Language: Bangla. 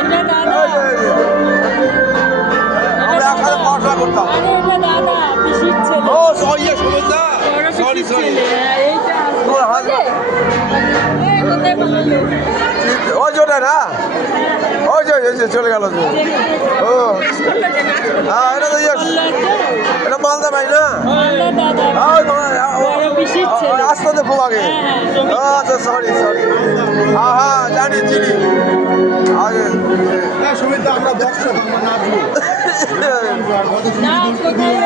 এটা দাদা আমরা একসাথে পড়াশোনা করতাম। আরে এটা দাদা পিসির ছেলে ও সরি সুমনদা, বড় সরি পিসির সরি। ছেলে এইটা তোমার হাজবেন্ড কোথায় বানালো ওই জোটা না, ওই যে চলে গেল যে। ও হ্যাঁ, এটা তো এটা মালদা ভাই না? বড় পিসির ছেলে আসতে খুব আগে। আচ্ছা সরি হ্যাঁ হ্যাঁ জানি চিনি আগে সুমিতা আমরা দর্শক আমরা নাচবো না কোথায়